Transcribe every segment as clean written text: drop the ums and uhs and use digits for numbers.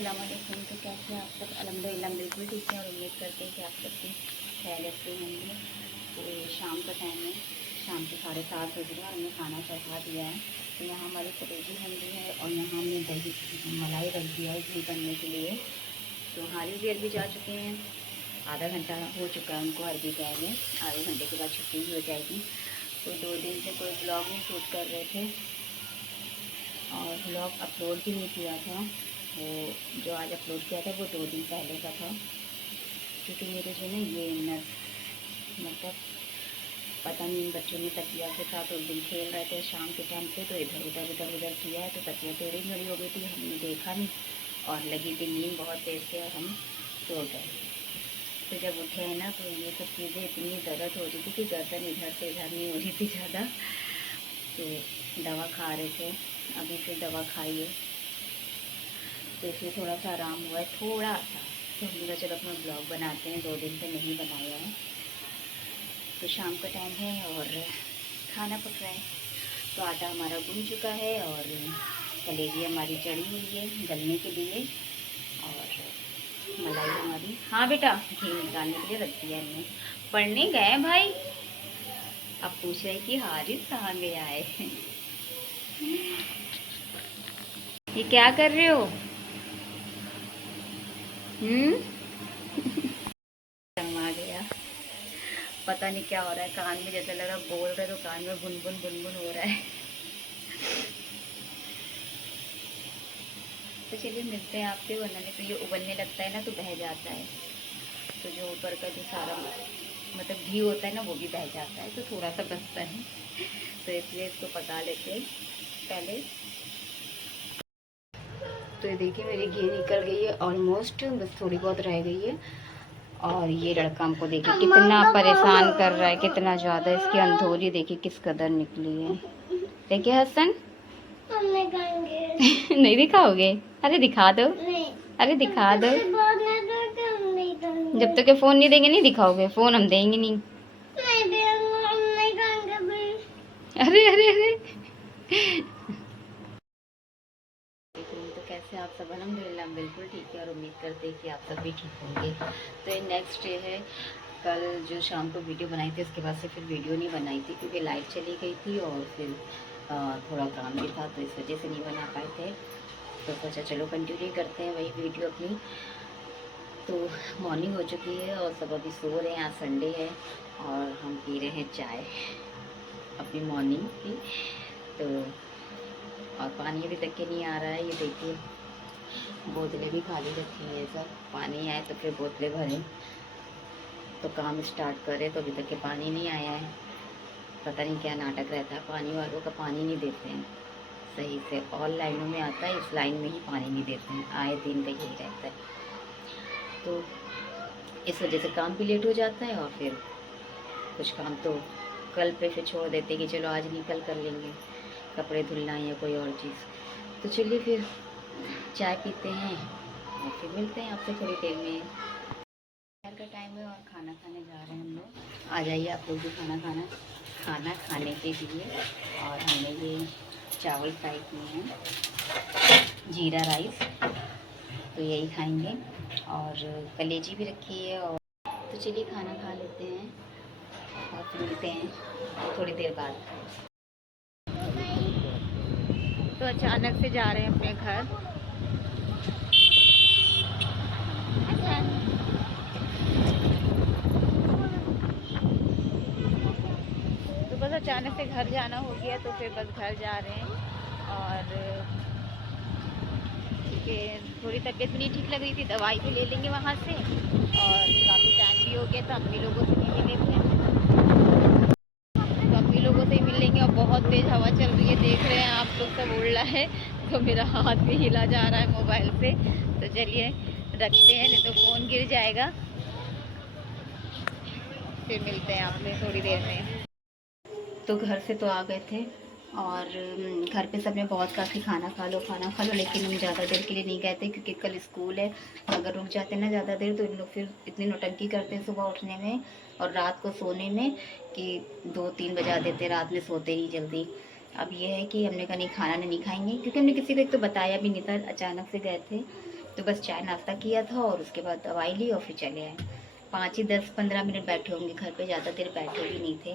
अस्सलामुअलैकुम। तो कैसे आप सब? अल्हम्दुलिल्लाह बिल्कुल ठीक है और उम्मीद करते हैं कि आप सबकी खैरियत से होंगे। तो शाम का टाइम है, शाम के 7:30 बज रहे हैं और हमने खाना चढ़ा दिया है। तो यहाँ हमारी कलेजी बन रही है और यहाँ हमने दही मलाई रख दिया है घी बनने के लिए। तो हारिस भी अरबी जा चुके हैं, आधा घंटा हो चुका है उनको अरबी गए में, आधे घंटे के बाद छुट्टी भी हो जाएगी। तो 2 दिन से कोई ब्लॉग नहीं शूट कर रहे थे और ब्लॉग अपलोड भी नहीं किया था। वो जो आज अपलोड किया था वो 2 दिन पहले का था, क्योंकि मेरे जो ना ये नस मतलब पता नहीं इन बच्चों ने तकिया के साथ उस दिन खेल रहे थे शाम के टाइम पे, तो इधर उधर इधर उधर किया है तो तकिया टेढ़ी मेढ़ी हो गई थी। हमने देखा नहीं और लगी थी नींद बहुत तेज़ से और हम सो गए। तो जब उठे हैं ना तो ये सब चीज़ें इतनी दर्द हो रही थी कि गर्दन इधर से इधर नहीं हो रही थी ज़्यादा। तो दवा खा रहे थे, अभी फिर दवा खाई है तो इसलिए थोड़ा सा आराम हुआ है, थोड़ा सा। तो हमने कहा चलो अपना ब्लॉग बनाते हैं, 2 दिन से नहीं बनाया है। तो शाम का टाइम है और खाना पक रहा है। तो आटा हमारा गूंद चुका है और कलेजी हमारी चढ़ी हुई है गलने के लिए और मलाई हमारी, हाँ बेटा, घी निकालने के लिए रख दिया हमने। पढ़ने गए भाई, अब पूछ रहे कि हारिस कहाँ गया है। ये क्या कर रहे हो? आ गया, पता नहीं क्या हो रहा है कान में, जैसे लगा बोल रहे तो कान में गुनगुन गुनगुन हो रहा है। तो चलिए मिलते हैं आपसे, वरना नहीं तो ये उबलने लगता है ना तो बह जाता है। तो जो ऊपर का जो सारा मतलब घी होता है ना वो भी बह जाता है, तो थोड़ा सा बचता है। तो इसलिए इसको पका लेते हैं पहले। तो ये देखिए मेरी घी निकल गई है ऑलमोस्ट, बस थोड़ी बहुत रह गई है। और ये लड़का हमको देखिए कितना परेशान कर रहा है, कितना ज़्यादा। इसकी अंधोरी देखिए किस कदर निकली है। देखिए हसन, नहीं दिखाओगे? अरे दिखा दो, अरे दिखा दो। जब तक के फ़ोन नहीं देंगे नहीं दिखाओगे, फ़ोन हम देंगे नहीं। अरे अरे अरे। तो कैसे आप सब? अल्हम्दुलिल्लाह बिल्कुल ठीक है और उम्मीद करते हैं कि आप सब भी ठीक होंगे। तो ये नेक्स्ट डे है। कल जो शाम को वीडियो बनाई थी उसके बाद से फिर वीडियो नहीं बनाई थी, क्योंकि लाइट चली गई थी और फिर थोड़ा काम भी था तो इस वजह से नहीं बना पाए थे। तो सोचा चलो कंटिन्यू करते हैं वही वीडियो अपनी। तो मॉर्निंग हो चुकी है और सब अभी सो रहे हैं, आज संडे है और हम पी रहे हैं चाय अपनी मॉर्निंग की। तो और पानी अभी तक के नहीं आ रहा है, ये देखिए बोतलें भी खाली रखी हैं। सब पानी आए तो फिर बोतलें भरें तो काम स्टार्ट करें, तो अभी तक के पानी नहीं आया है। पता नहीं क्या नाटक रहता है, पानी वालों का पानी नहीं देते हैं सही से। ऑल लाइनों में आता है, इस लाइन में ही पानी नहीं देते हैं, आए दिन का यही रहता है। तो इस वजह से काम भी लेट हो जाता है और फिर कुछ काम तो कल पे फिर छोड़ देते कि चलो आज नहीं कल कर लेंगे, कपड़े धुलना या कोई और चीज़। तो चलिए फिर चाय पीते हैं और फिर मिलते हैं आपसे थोड़ी देर में। दोपहर का टाइम है और खाना खाने जा रहे हैं हम लोग। आ जाइए आप लोग भी खाना खाने के लिए। और हमने ये चावल फ्राई किए हैं, जीरा राइस, तो यही खाएंगे। और कलेजी भी रखी है। और तो चलिए खाना खा लेते हैं और फिर मिलते हैं थोड़ी देर बाद। तो अचानक से जा रहे हैं अपने घर। तो बस अचानक से घर जाना हो गया तो फिर बस घर जा रहे हैं। और क्योंकि थोड़ी तबीयत भी नहीं ठीक लग रही थी, दवाई भी ले लेंगे वहाँ से। और काफ़ी टाइम भी हो गया तो अम्मी लोगों से नहीं मिले थे, तो अम्मी लोगों से ही मिल लेंगे। और बहुत तेज़ हवा चल रही है, देख रहे हैं आप लोग, सब उड़ रहा है। तो मेरा हाथ भी हिला जा रहा है मोबाइल पे। तो चलिए रखते हैं, नहीं तो फ़ोन गिर जाएगा। फिर मिलते हैं आपसे थोड़ी देर में। तो घर से तो आ गए थे और घर पे सबने बहुत कहा कि खाना खा लो खाना खा लो, लेकिन हम ज़्यादा देर के लिए नहीं गए थे क्योंकि कल स्कूल है। अगर रुक जाते ना ज़्यादा देर तो इन लोग फिर इतनी नौटंकी करते हैं सुबह उठने में और रात को सोने में कि 2-3 बजा देते, रात में सोते नहीं जल्दी। अब ये है कि हमने कहा नहीं खाना नहीं खाएंगे, क्योंकि हमने किसी को एक तो बताया भी नहीं था, अचानक से गए थे। तो बस चाय नाश्ता किया था और उसके बाद दवाई ली और फिर चले आए। 5 ही 10-15 मिनट बैठे होंगे घर पे, ज़्यादा देर बैठे भी नहीं थे।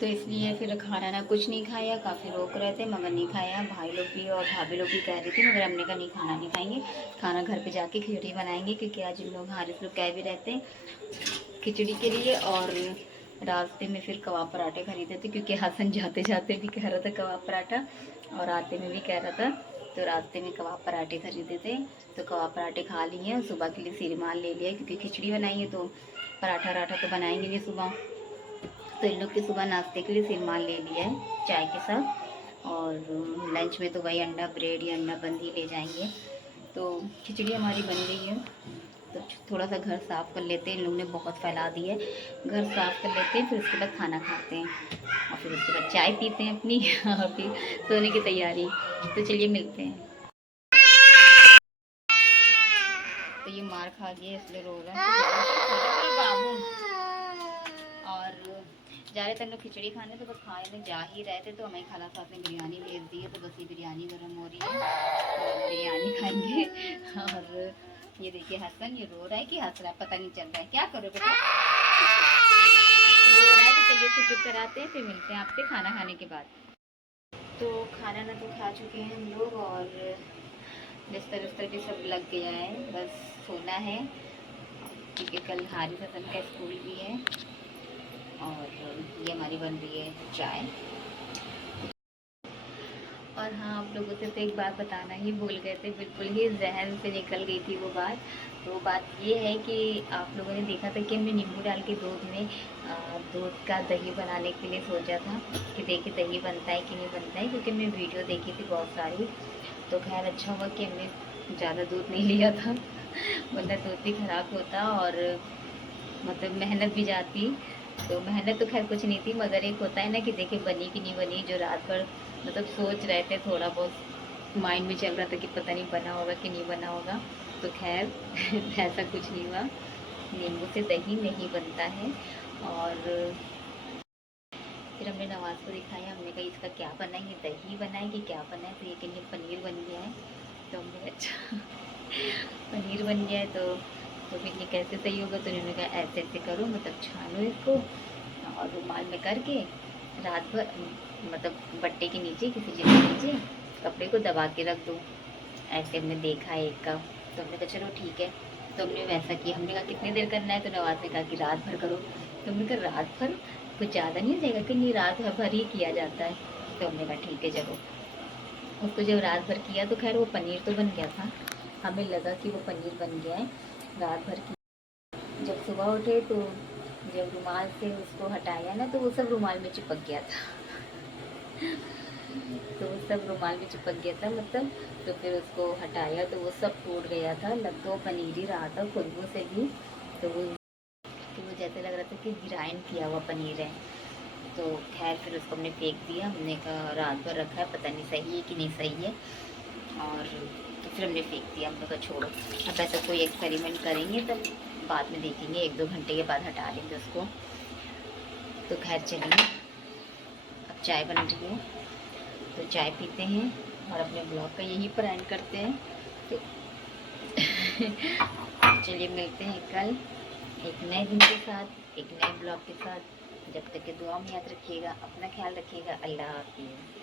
तो इसलिए फिर खाना ना कुछ नहीं खाया, काफ़ी रोक रहे थे मगर नहीं खाया। भाई लोग भी और भाभी लोग भी कह रही थी मगर हमने कहा नहीं, खाना नहीं खाएंगे, खाना घर पे जाके खिचड़ी बनाएंगे, क्योंकि आज हम लोग हारिस लोग कह भी रहते हैं खिचड़ी के लिए। और रास्ते में फिर कबाब पराठे खरीदे थे, क्योंकि हसन जाते जाते भी कह रहा था कबाब पराठा और आते में भी कह रहा था, तो रास्ते में कबाब पराठे खरीदे थे। तो कबाब पराठे खा लिए हैं, सुबह के लिए सिरमाल ले लिया क्योंकि खिचड़ी बनाई है तो पराठा वराठा तो बनाएंगे नहीं सुबह। तो इन लोग के सुबह नाश्ते के लिए सिरमाल ले लिया है चाय के साथ, और लंच में तो वही अंडा ब्रेड या अंडा बंदी ले जाएंगे। तो खिचड़ी हमारी बन गई है, तो थोड़ा सा घर साफ़ कर लेते हैं, इन लोग ने बहुत फैला दी है। घर साफ़ कर लेते हैं, फिर उसके बाद खाना खाते हैं और फिर उसके बाद चाय पीते हैं अपनी और फिर सोने की तैयारी। तो चलिए मिलते हैं। तो ये मार खा गया इसलिए रो रहा है बाबू। और जा रहे थे हम लोग खिचड़ी खाने, तो बस खाने जा ही रहे थे तो हमें खाला साहब ने बिरयानी भेज दी है, तो बस ये बिरयानी गर्म हो रही है तो बिरयानी खाएंगे। और ये देखिए हसन, ये रो रहा है कि हंस रहा है पता नहीं चल रहा है, क्या करो बेटा, रो रहा है। तो चलिए इसको चुप कराते हैं, फिर मिलते हैं आपसे खाना खाने के बाद। तो खाना ना तो खा चुके हैं हम लोग और बिस्तर उस्तर भी सब लग गया है, बस सोना है क्योंकि कल हारिस हसन का स्कूल भी है। और ये हमारी बन रही है चाय। और हाँ, आप लोगों से तो एक बात बताना ही भूल गए थे, बिल्कुल ही जहन से निकल गई थी वो बात। तो बात ये है कि आप लोगों ने देखा था कि हमने नींबू डाल के दूध में दूध का दही बनाने के लिए सोचा था कि देखिए दही बनता है कि नहीं बनता है, क्योंकि हमने वीडियो देखी थी बहुत सारी। तो खैर अच्छा हुआ कि हमने ज़्यादा दूध नहीं लिया था वरना दूध भी ख़राब होता और मतलब मेहनत भी जाती। तो मेहनत तो खैर कुछ नहीं थी, मगर एक होता है ना कि देखिए बनी कि नहीं बनी, जो रात भर मतलब सोच रहे थे, थोड़ा बहुत माइंड में चल रहा था कि पता नहीं बना होगा कि नहीं बना होगा। तो खैर ऐसा कुछ नहीं हुआ, नींबू से दही नहीं बनता है। और फिर हमने नवाज़ को दिखाया, हमने कहा इसका क्या बना है, ये दही बना है कि क्या बना है, तो ये कहीं पनीर बन गया है। तो हमने अच्छा पनीर बन गया है तो फिर ये कैसे सही होगा, तो उन्होंने कहा ऐसे ऐसे करो, मतलब छानो इसको और रुमाल में करके रात भर मतलब बट्टे के नीचे किसी चीज़ के नीचे कपड़े को दबा के रख दो। ऐसे हमने देखा है एक का, तो हमने कहा चलो ठीक है, तो हमने वैसा किया। हमने कहा कितनी देर करना है, तो नवाज़ ने कहा कि रात भर करो। तो हमने कहा रात भर कुछ ज़्यादा नहीं हो जाएगा कि नहीं, रात भर ही किया जाता है। तो हमने कहा ठीक है चलो। उसको जब रात भर किया तो खैर वो पनीर तो बन गया था, हमें लगा कि वो पनीर बन गया है रात भर की। जब सुबह उठे तो जब रुमाल से उसको हटाया ना, तो वो सब रुमाल में चिपक गया था तो वो सब रुमाल में चिपक गया था मतलब। तो फिर उसको हटाया तो वो सब टूट गया था, लग तो पनीर ही रहा था खुशबू से भी। तो वो जैसे लग रहा था कि ग्राइंड किया हुआ पनीर है। तो खैर फिर उसको हमने फेंक दिया, हमने कहा रात भर रखा है पता नहीं सही है कि नहीं सही है। और तो फिर हमने फेंक दिया, हमने कहा छोड़ो, अब ऐसा कोई एक्सपेरिमेंट करेंगे तब बाद में देखेंगे, 1-2 घंटे के बाद हटा लेंगे उसको। तो खैर चलिए, अब चाय बन रही है तो चाय पीते हैं और अपने ब्लॉग का यहीं पर एंड करते हैं। तो चलिए मिलते हैं कल एक नए दिन के साथ, एक नए ब्लॉग के साथ। जब तक के दुआ में याद रखिएगा, अपना ख्याल रखिएगा। अल्लाह हाफिज़।